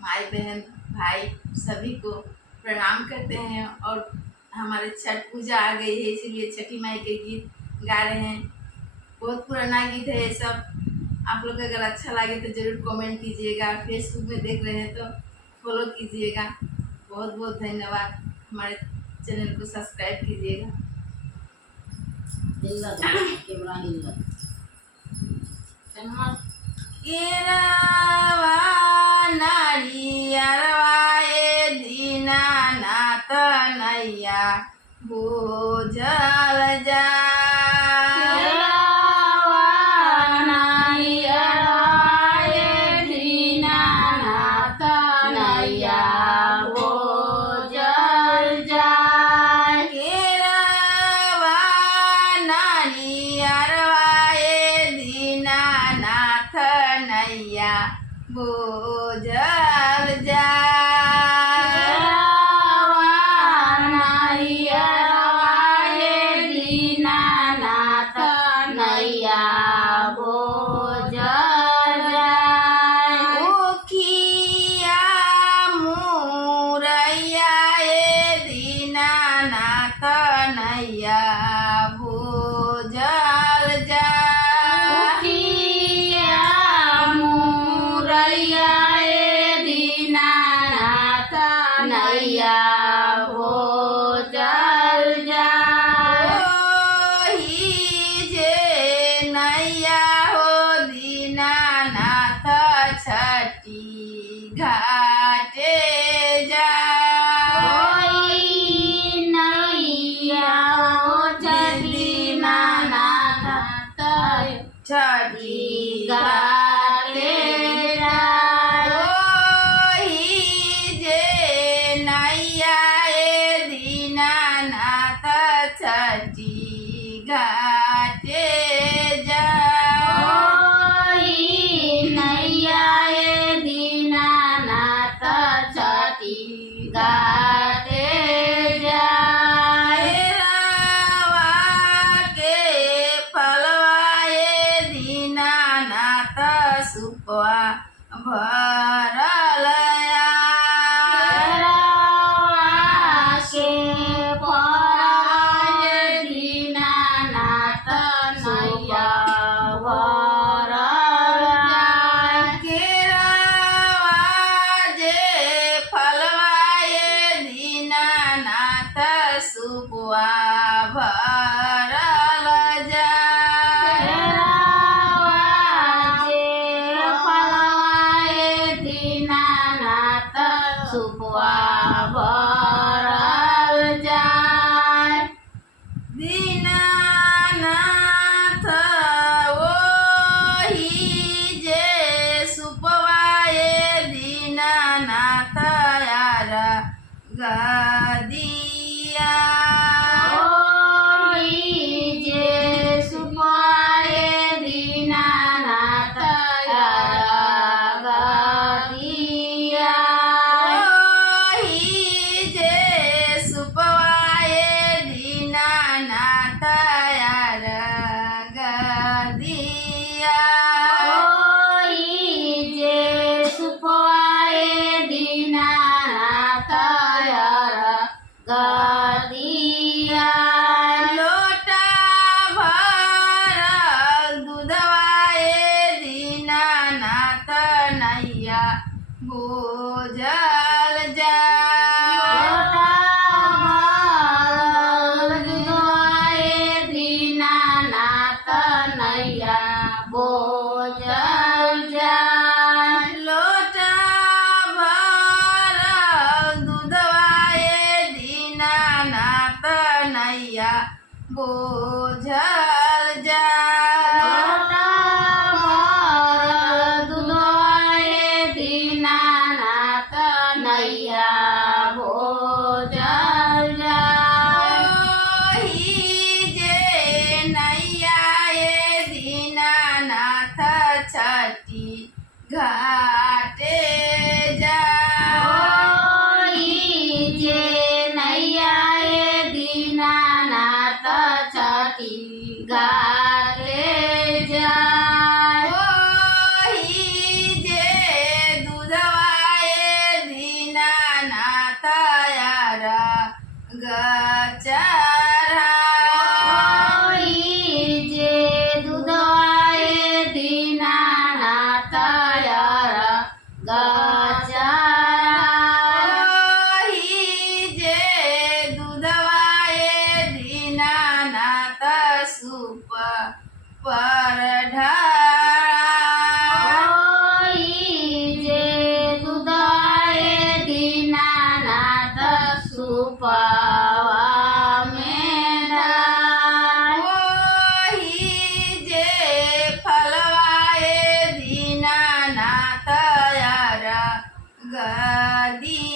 माई बहन भाई सभी को प्रणाम करते हैं। और हमारे छठ पूजा आ गई है, इसीलिए छठी माई के गीत गा रहे हैं। बहुत पुराना गीत है ये सब। आप लोग अगर अच्छा लगे तो ज़रूर कमेंट कीजिएगा। फेसबुक में देख रहे हैं तो फॉलो कीजिएगा। बहुत बहुत धन्यवाद। हमारे चैनल को सब्सक्राइब कीजिएगा। केरावा नारियरवा ए दीनानाथ नैया बुझल जा। बुझल जा। उखिया मुरैया ए दीनानाथ नैया बुझल जा। छठी घाटे जा। छठी घाटे जा। जे नैया ए दीनानाथ छठी घाटे जा। घाटे जाए रावा के फलवा ए दीनानाथ सुपवा भरल सुपवा भरल जा। सुपवा भरल जा। दीनानाथ ओही जे सुपवा ए दीनानाथ यार गदिया। रूपावा में ढाल ओही जे फलवाए दीनानाथ यार गदी